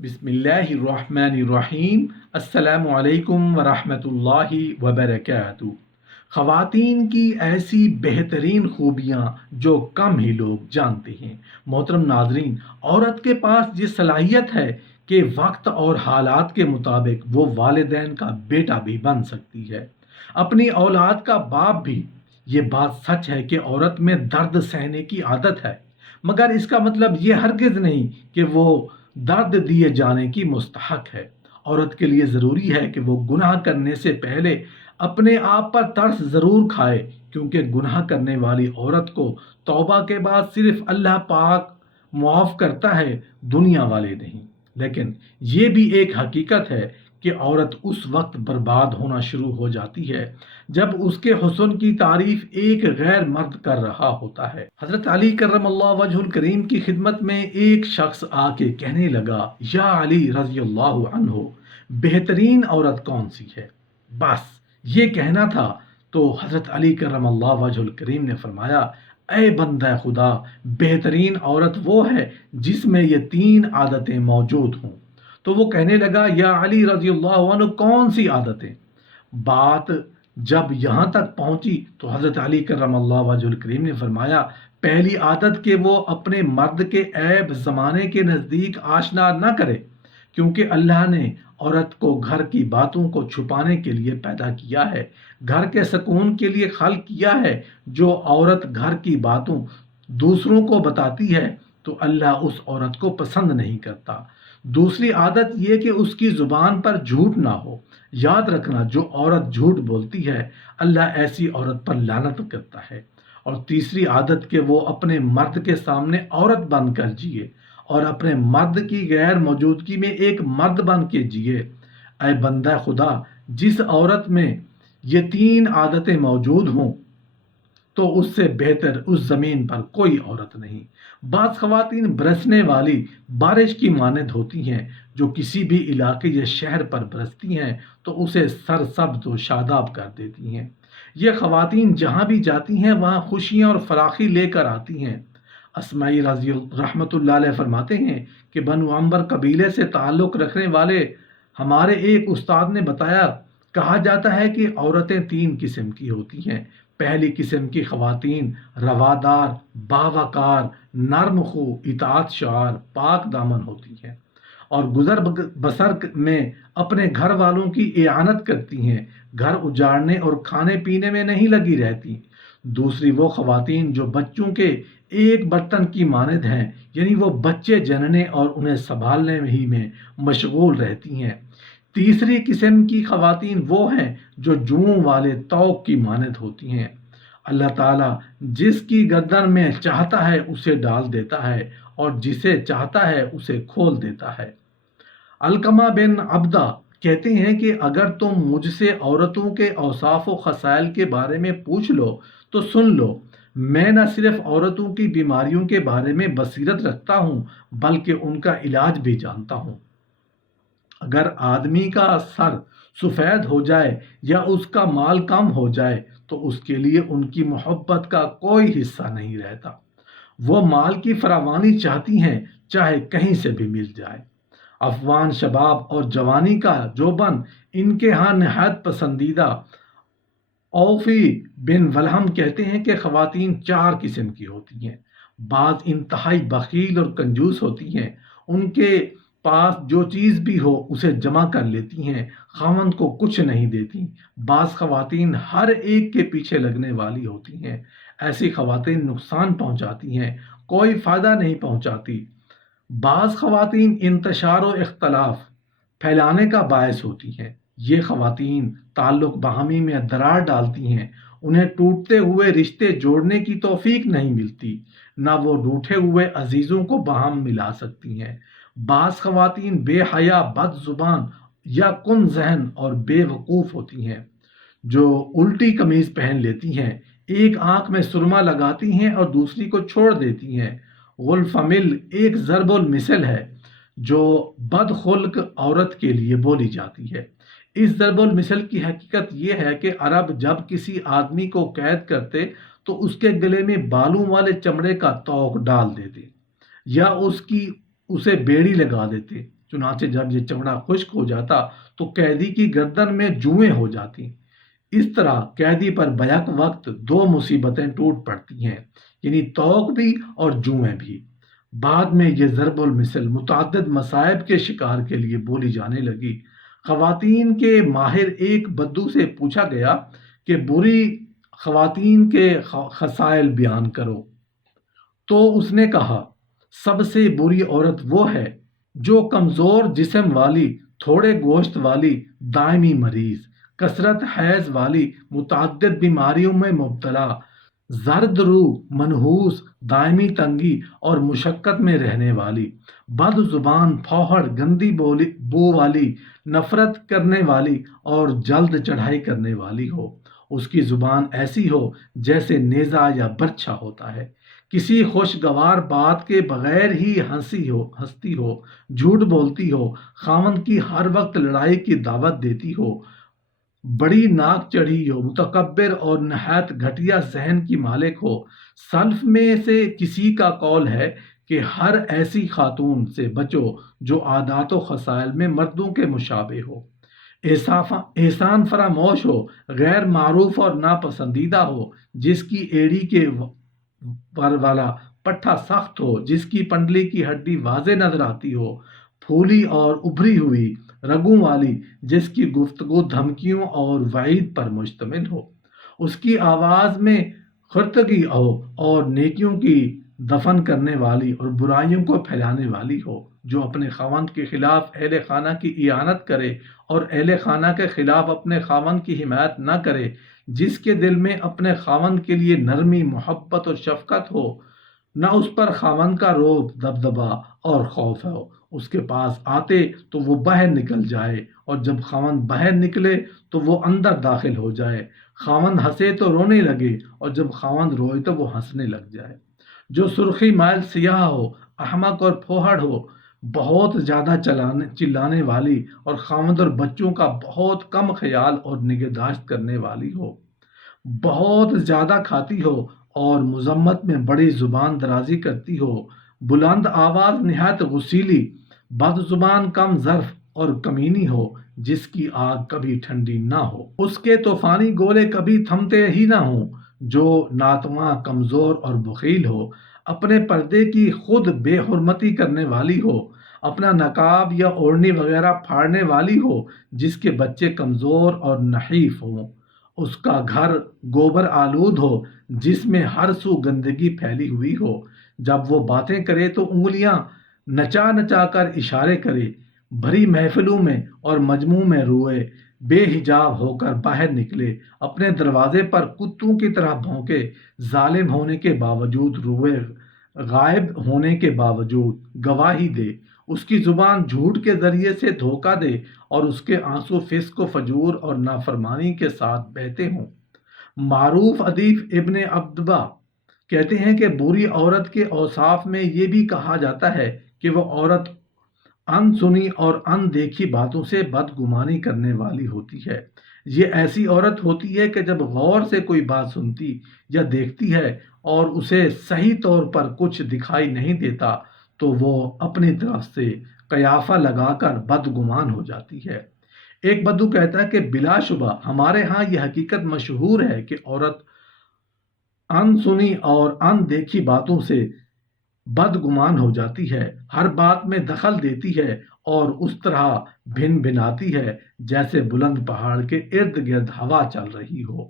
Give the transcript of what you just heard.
بسم اللہ الرحمن الرحیم۔ السلام علیکم ورحمۃ اللہ وبرکاتہ۔ خواتین کی ایسی بہترین خوبیاں جو کم ہی لوگ جانتے ہیں۔ محترم ناظرین، عورت کے پاس یہ صلاحیت ہے کہ وقت اور حالات کے مطابق وہ والدین کا بیٹا بھی بن سکتی ہے، اپنی اولاد کا باپ بھی۔ یہ بات سچ ہے کہ عورت میں درد سہنے کی عادت ہے، مگر اس کا مطلب یہ ہرگز نہیں کہ وہ درد دیے جانے کی مستحق ہے۔ عورت کے لیے ضروری ہے کہ وہ گناہ کرنے سے پہلے اپنے آپ پر ترس ضرور کھائے، کیونکہ گناہ کرنے والی عورت کو توبہ کے بعد صرف اللہ پاک معاف کرتا ہے، دنیا والے نہیں۔ لیکن یہ بھی ایک حقیقت ہے کہ عورت اس وقت برباد ہونا شروع ہو جاتی ہے جب اس کے حسن کی تعریف ایک غیر مرد کر رہا ہوتا ہے۔ حضرت علی کرم اللہ وجہ الکریم کی خدمت میں ایک شخص آ کے کہنے لگا، یا علی رضی اللہ عنہ، بہترین عورت کون سی ہے؟ بس یہ کہنا تھا تو حضرت علی کرم اللہ وجہ الکریم نے فرمایا، اے بندہ خدا، بہترین عورت وہ ہے جس میں یہ تین عادتیں موجود ہوں۔ تو وہ کہنے لگا، یا علی رضی اللہ عنہ، کون سی عادتیں؟ بات جب یہاں تک پہنچی تو حضرت علی کرم اللہ وجہ الکریم نے فرمایا، پہلی عادت کہ وہ اپنے مرد کے عیب زمانے کے نزدیک آشنا نہ کرے، کیونکہ اللہ نے عورت کو گھر کی باتوں کو چھپانے کے لیے پیدا کیا ہے، گھر کے سکون کے لیے خلق کیا ہے۔ جو عورت گھر کی باتوں دوسروں کو بتاتی ہے تو اللہ اس عورت کو پسند نہیں کرتا۔ دوسری عادت یہ کہ اس کی زبان پر جھوٹ نہ ہو۔ یاد رکھنا، جو عورت جھوٹ بولتی ہے اللہ ایسی عورت پر لعنت کرتا ہے۔ اور تیسری عادت کہ وہ اپنے مرد کے سامنے عورت بن کر جیے اور اپنے مرد کی غیر موجودگی میں ایک مرد بن کے جیے۔ اے بندہ خدا، جس عورت میں یہ تین عادتیں موجود ہوں تو اس سے بہتر اس زمین پر کوئی عورت نہیں۔ بعض خواتین برسنے والی بارش کی مانند ہوتی ہیں، جو کسی بھی علاقے یا شہر پر برستی ہیں تو اسے سرسبز و شاداب کر دیتی ہیں۔ یہ خواتین جہاں بھی جاتی ہیں وہاں خوشیاں اور فراخی لے کر آتی ہیں۔ اسماعی رضی رحمۃ اللہ علیہ فرماتے ہیں کہ بنو عنبر قبیلے سے تعلق رکھنے والے ہمارے ایک استاد نے بتایا، کہا جاتا ہے کہ عورتیں تین قسم کی ہوتی ہیں۔ پہلی قسم کی خواتین روادار، باوقار، نرم خو، اطاعت شعار، پاک دامن ہوتی ہیں اور گزر بسر میں اپنے گھر والوں کی اعانت کرتی ہیں، گھر اجاڑنے اور کھانے پینے میں نہیں لگی رہتی۔ دوسری وہ خواتین جو بچوں کے ایک برتن کی مانند ہیں، یعنی وہ بچے جننے اور انہیں سنبھالنے ہی میں مشغول رہتی ہیں۔ تیسری قسم کی خواتین وہ ہیں جو جوؤں والے طوق کی مانند ہوتی ہیں۔ اللہ تعالیٰ جس کی گردن میں چاہتا ہے اسے ڈال دیتا ہے اور جسے چاہتا ہے اسے کھول دیتا ہے۔ علقمہ بن عبدہ کہتے ہیں کہ اگر تم مجھ سے عورتوں کے اوصاف و خصائل کے بارے میں پوچھ لو تو سن لو، میں نہ صرف عورتوں کی بیماریوں کے بارے میں بصیرت رکھتا ہوں بلکہ ان کا علاج بھی جانتا ہوں۔ اگر آدمی کا سر سفید ہو جائے یا اس کا مال کم ہو جائے تو اس کے لیے ان کی محبت کا کوئی حصہ نہیں رہتا۔ وہ مال کی فراوانی چاہتی ہیں، چاہے کہیں سے بھی مل جائے۔ افغان شباب اور جوانی کا جوبن ان کے ہاں نہایت پسندیدہ۔ اوفی بن ولہم کہتے ہیں کہ خواتین چار قسم کی ہوتی ہیں۔ بعض انتہائی بخیل اور کنجوس ہوتی ہیں، ان کے پاس جو چیز بھی ہو اسے جمع کر لیتی ہیں، خاوند کو کچھ نہیں دیتی۔ بعض خواتین ہر ایک کے پیچھے لگنے والی ہوتی ہیں، ایسی خواتین نقصان پہنچاتی ہیں، کوئی فائدہ نہیں پہنچاتی۔ بعض خواتین انتشار و اختلاف پھیلانے کا باعث ہوتی ہیں، یہ خواتین تعلق باہمی میں درار ڈالتی ہیں، انہیں ٹوٹتے ہوئے رشتے جوڑنے کی توفیق نہیں ملتی، نہ وہ روٹھے ہوئے عزیزوں کو باہم ملا سکتی ہیں۔ بعض خواتین بے حیا، بد زبان یا کن ذہن اور بے وقوف ہوتی ہیں، جو الٹی قمیض پہن لیتی ہیں، ایک آنکھ میں سرما لگاتی ہیں اور دوسری کو چھوڑ دیتی ہیں۔ غلف مل ایک ضرب المثل ہے جو بد خلق عورت کے لیے بولی جاتی ہے۔ اس ضرب المثل کی حقیقت یہ ہے کہ عرب جب کسی آدمی کو قید کرتے تو اس کے گلے میں بالوں والے چمڑے کا طوق ڈال دیتے یا اسے بیڑی لگا دیتے چنانچہ جب یہ چمڑا خشک ہو جاتا تو قیدی کی گردن میں جوئیں ہو جاتی۔ اس طرح قیدی پر بیک وقت دو مصیبتیں ٹوٹ پڑتی ہیں، یعنی طوق بھی اور جوئیں بھی۔ بعد میں یہ ضرب المثل متعدد مصائب کے شکار کے لیے بولی جانے لگی۔ خواتین کے ماہر ایک بدو سے پوچھا گیا کہ بری خواتین کے خصائل بیان کرو، تو اس نے کہا سب سے بری عورت وہ ہے جو کمزور جسم والی، تھوڑے گوشت والی، دائمی مریض، کثرت حیض والی، متعدد بیماریوں میں مبتلا، زرد رو، منحوس، دائمی تنگی اور مشقت میں رہنے والی، بد زبان، پھوہڑ، گندی بو والی، نفرت کرنے والی اور جلد چڑھائی کرنے والی ہو۔ اس کی زبان ایسی ہو جیسے نیزہ یا برچھا ہوتا ہے، کسی خوشگوار بات کے بغیر ہی ہنستی ہو، جھوٹ بولتی ہو، خاوند کی ہر وقت لڑائی کی دعوت دیتی ہو، بڑی ناک چڑھی ہو، متکبر اور نہایت گھٹیا ذہن کی مالک ہو۔ سلف میں سے کسی کا قول ہے کہ ہر ایسی خاتون سے بچو جو عادات و خصائل میں مردوں کے مشابہ ہو، احسان فراموش ہو، غیر معروف اور ناپسندیدہ ہو، جس کی ایڑی کے پر والا پٹھا سخت ہو، جس کی پنڈلی کی ہڈی واضح نظر آتی ہو، پھولی اور ابھری ہوئی رگوں والی، جس کی گفتگو دھمکیوں اور وعید پر مشتمل ہو، اس کی آواز میں خرتگی ہو اور نیکیوں کی دفن کرنے والی اور برائیوں کو پھیلانے والی ہو، جو اپنے خاوند کے خلاف اہل خانہ کی اعانت کرے اور اہل خانہ کے خلاف اپنے خاوند کی حمایت نہ کرے، جس کے دل میں اپنے خاوند کے لیے نرمی، محبت اور شفقت ہو، نہ اس پر خاوند کا رعب، دبدبا اور خوف ہو۔ اس کے پاس آتے تو وہ باہر نکل جائے، اور جب خاوند باہر نکلے تو وہ اندر داخل ہو جائے۔ خاوند ہنسے تو رونے لگے، اور جب خاوند روئے تو وہ ہنسنے لگ جائے۔ جو سرخی مائل سیاہ ہو، احمق اور پھوہڑ ہو، بہت زیادہ چلانے والی اور خاوند اور بچوں کا بہت کم خیال اور نگہداشت کرنے والی ہو، بہت زیادہ کھاتی ہو اور مذمت میں بڑی زبان درازی کرتی ہو، بلند آواز، نہایت غسیلی، بد زبان، کم ظرف اور کمینی ہو، جس کی آگ کبھی ٹھنڈی نہ ہو، اس کے طوفانی گولے کبھی تھمتے ہی نہ ہوں، جو ناتواں، کمزور اور بخیل ہو، اپنے پردے کی خود بے حرمتی کرنے والی ہو، اپنا نقاب یا اوڑھنی وغیرہ پھاڑنے والی ہو، جس کے بچے کمزور اور نحیف ہوں، اس کا گھر گوبر آلود ہو، جس میں ہر سو گندگی پھیلی ہوئی ہو، جب وہ باتیں کرے تو انگلیاں نچا نچا کر اشارے کرے، بھری محفلوں میں اور مجمع میں روئے، بے حجاب ہو کر باہر نکلے، اپنے دروازے پر کتوں کی طرح بھونکے، ظالم ہونے کے باوجود روئے، غائب ہونے کے باوجود گواہی دے، اس کی زبان جھوٹ کے ذریعے سے دھوکہ دے، اور اس کے آنسو فسق و فجور اور نافرمانی کے ساتھ بہتے ہوں۔ معروف ادیب ابن عبدبہ کہتے ہیں کہ بری عورت کے اوصاف میں یہ بھی کہا جاتا ہے کہ وہ عورت ان سنی اور ان دیکھی باتوں سے بدگمانی کرنے والی ہوتی ہے۔ یہ ایسی عورت ہوتی ہے کہ جب غور سے کوئی بات سنتی یا دیکھتی ہے اور اسے صحیح طور پر کچھ دکھائی نہیں دیتا تو وہ اپنی طرف سے قیافہ لگا کر بدگمان ہو جاتی ہے۔ ایک بدو کہتا ہے کہ بلا شبہ ہمارے ہاں یہ حقیقت مشہور ہے کہ عورت ان سنی اور ان دیکھی باتوں سے بدگمان ہو جاتی ہے، ہر بات میں دخل دیتی ہے اور اس طرح بھن بھناتی ہے جیسے بلند پہاڑ کے ارد گرد ہوا چل رہی ہو۔